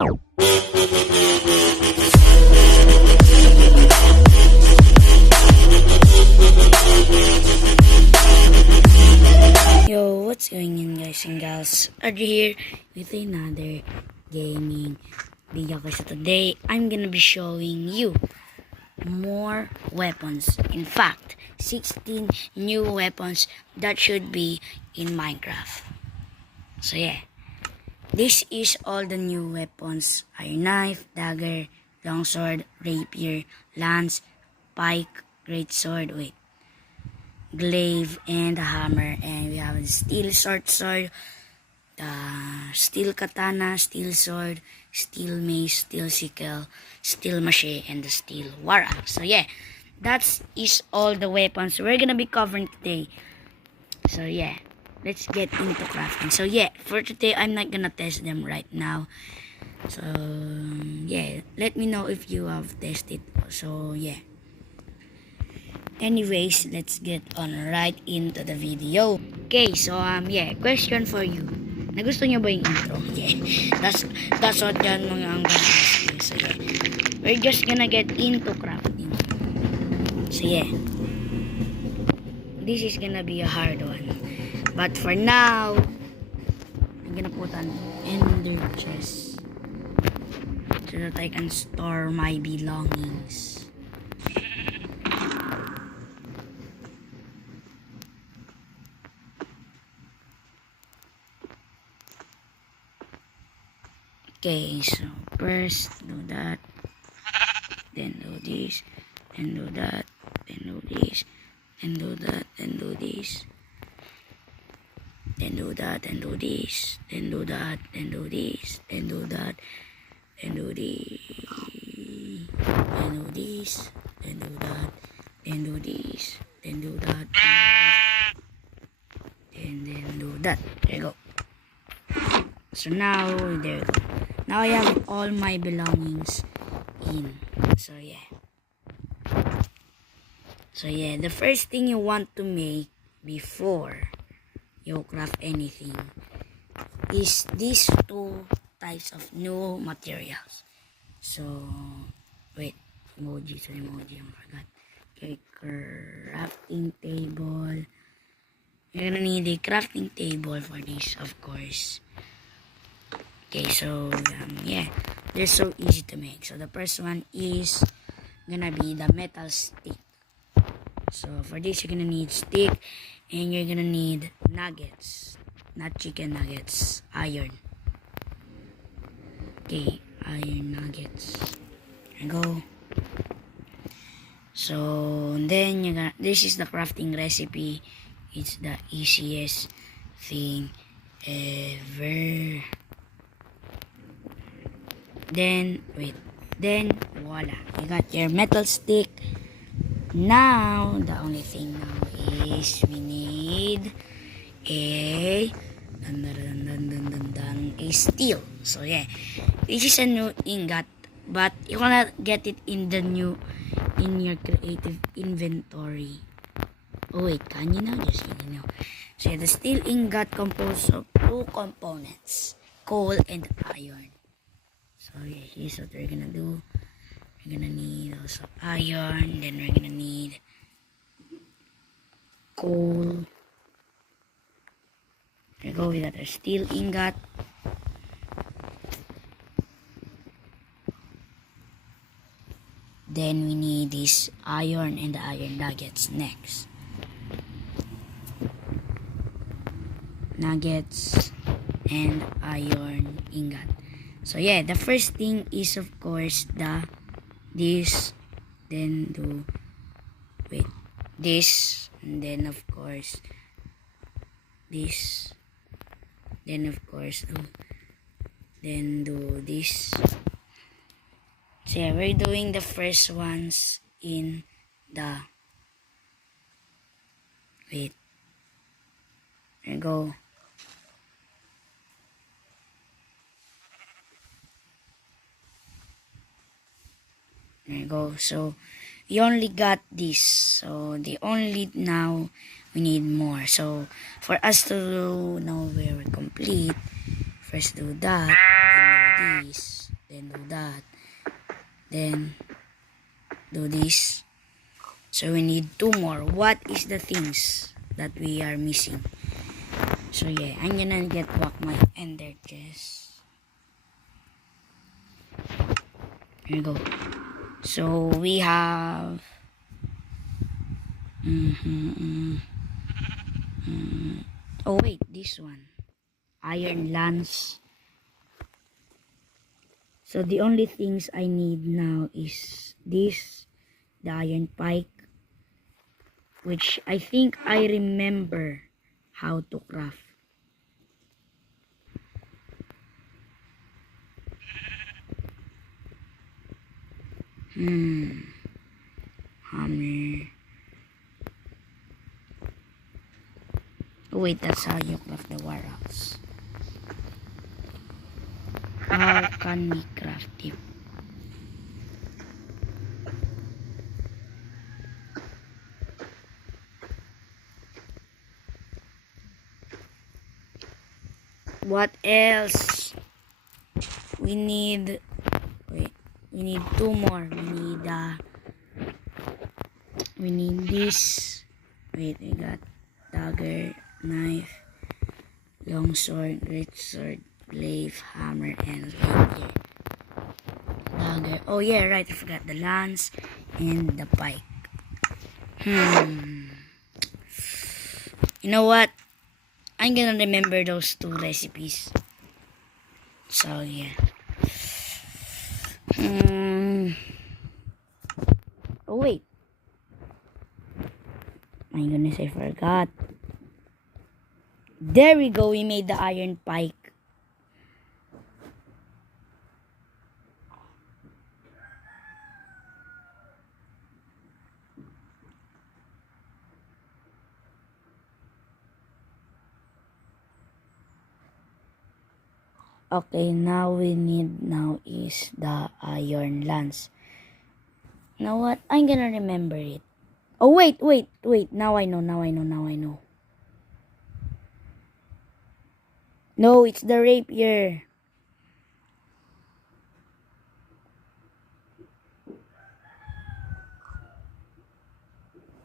Yo, what's going on, guys and gals? Audrey here with another gaming video. So today I'm gonna be showing you more weapons. In fact, 16 new weapons that should be in Minecraft. So yeah, this is all the new weapons: iron knife, dagger, longsword, rapier, lance, pike, greatsword, glaive, and a hammer. And we have the steel sword, the steel katana, steel sword, steel mace, steel sickle, steel mache, and the steel war axe. So yeah, that is all the weapons we're gonna be covering today. So yeah, let's get into crafting. So yeah, for today I'm not gonna test them right now. So yeah, let me know if you have tested. So yeah, anyways, let's get on right into the video. Okay, so yeah, question for you. Nagusto nyo ba yung intro? Yeah, that's what yan mga ang gonna ask you. So yeah, we're just gonna get into crafting. So yeah, this is gonna be a hard one. But for now, I'm gonna put an ender chest so that I can store my belongings. Okay, so first do that, then do this, then do that, then do this, then do that, then do this, then do that, then do this, then do that, then do this, then do that, then do this, then do this, then do that, then do this, then do that, and then do that. There you go. So now there you go. Now I have all my belongings in. So yeah. So yeah, the first thing you want to make before you craft anything is these two types of new materials. So wait, emoji, I forgot. Okay, crafting table. You're gonna need a crafting table for this, of course. Okay, so yeah, they're so easy to make. So the first one is gonna be the metal stick. So for this, you're gonna need stick, and you're gonna need nuggets, not chicken nuggets, iron. Okay, iron nuggets. There you go. So then you're gonna. This is the crafting recipe. It's the easiest thing ever. Then voila, you got your metal stick. Now the only thing now is we need a steel. So yeah, this is a new ingot, but you cannot get it in your creative inventory. Oh wait, can you now? Just you know. So yeah, the steel ingot composed of two components: coal and iron. So yeah, here's what we're gonna do. We're gonna need also iron, then we're gonna need coal. There we go, we got our steel ingot. Then we need this iron and the iron nuggets next. Nuggets and iron ingot. So yeah, the first thing is of course this, then do this, and then of course this, then of course then do this. So yeah, we're doing the first ones in the there you go. There you go. So we only got this. So the only now we need more. So for us to know we're complete, first do that, then do this, then do that, then do this. So we need 2 more. What is the things that we are missing? So yeah, I'm gonna get back my ender chest. Here we go. So we have oh wait, this one. Iron lance. So the only things I need now is this, the iron pike, which I think I remember how to craft. Hammer. Oh wait, that's how you craft the war axe. How can we craft it? What else? We need, wait, we need 2 more. We need this. Wait, we got dagger, knife, long sword, great sword, glaive, hammer, and rapier. Dagger. Oh yeah, right. I forgot the lance and the pike. You know what? I'm gonna remember those 2 recipes. So yeah. Oh wait. My goodness, I forgot. There we go. We made the iron pike. Okay, now we need is the iron lance. You know what? I'm gonna remember it. Oh wait. Now I know. No, it's the rapier.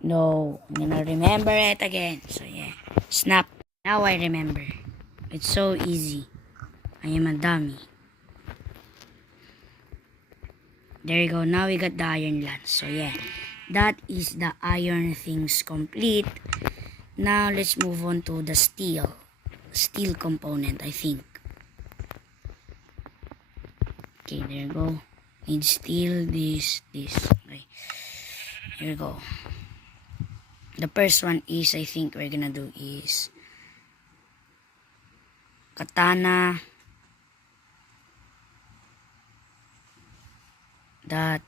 No, I'm gonna remember it again. So yeah, snap. Now I remember. It's so easy. I am a dummy. There you go. Now we got the iron lance. So yeah, that is the iron things complete. Now let's move on to the steel component, I think. Okay, there you go. Need steel, this. Okay, here we go. The first one is, I think we're gonna do is katana, that,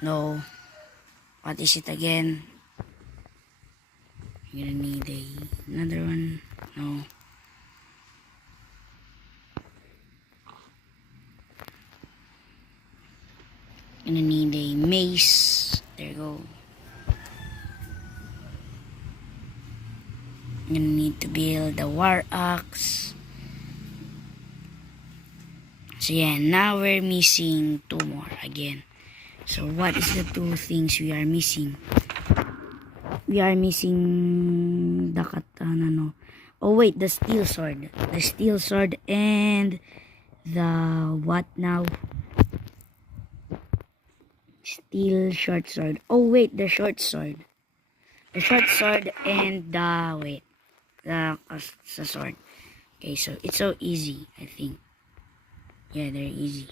no, what is it again? You're gonna need another one, no. Gonna need a mace, there you go. I'm gonna need to build a war axe. So yeah, now we're missing 2 more again. So what is the 2 things we are missing? We are missing the katana, no. Oh wait, the steel sword. The steel sword and the what now? Steel short sword. Oh wait, the short sword. The short sword and the sword. Okay, so it's so easy, I think. Yeah, they're easy.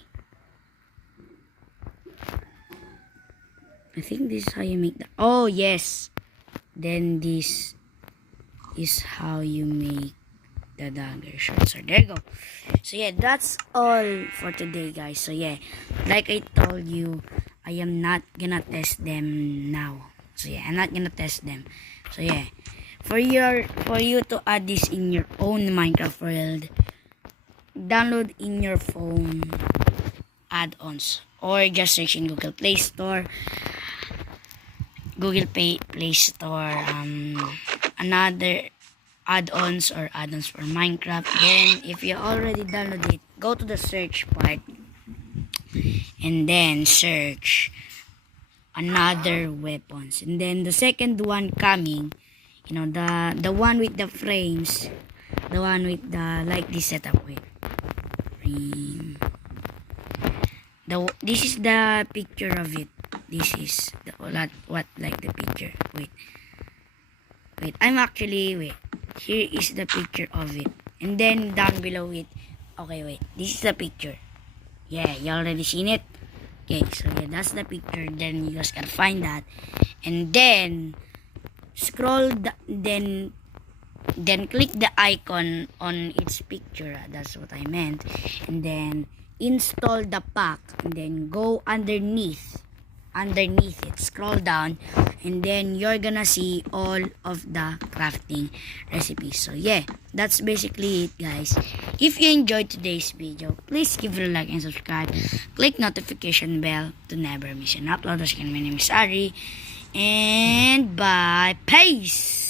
I think this is how you make the... Oh, yes. Then this is how you make the dagger short sword. There you go. So, yeah, that's all for today, guys. So, yeah, like I told you, I am not gonna test them now. So, yeah, I'm not gonna test them. So, yeah, for you to add this in your own Minecraft world, download in your phone add-ons or just search in Google Play Store, another add-ons or add-ons for Minecraft. Then if you already downloaded it, go to the search part and then search another weapons. And then the second one coming, the one with the frames, the one with the like this setup with frame. This is the picture of it. This is what like the picture. Wait. I'm actually Here is the picture of it, and then down below it. Okay, wait. This is the picture. Yeah, you already seen it. Okay, so yeah, that's the picture. Then you guys can find that, and then scroll. Then click the icon on its picture. That's what I meant. And then install the pack. And then go underneath it, scroll down, and then you're gonna see all of the crafting recipes. So yeah, that's basically it, guys. If you enjoyed today's video, please give it a like and subscribe. Click notification bell to never miss an upload. My name is Ari, and bye. Peace.